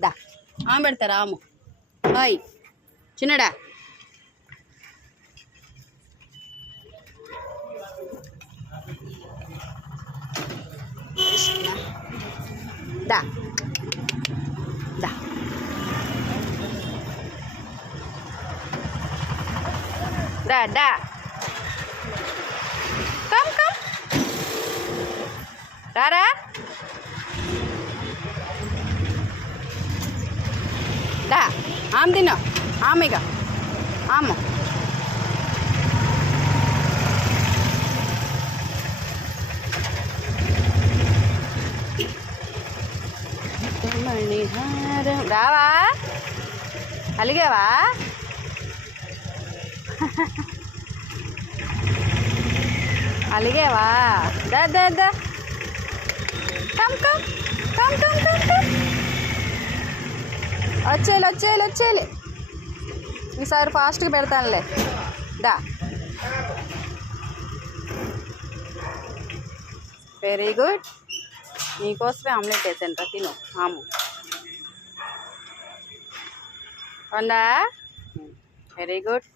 దా ఆమె పెడతారా ఆమె హాయ్ చిన్నడా దా దా దా దా కమ్ కమ్ రారా దా ఆమె తిను ఆమెగా ఆమె మణిహారం రావా అలిగావా అలిగావా దా దా దా come come come come come come వచ్చేయాలి వచ్చేయాలి వచ్చేయాలి ఈసారి ఫాస్ట్గా పెడతానులే దా వెరీ గుడ్ నీకోసమే ఆమ్లెట్ వేసాను తిను ఆము వందా వెరీ గుడ్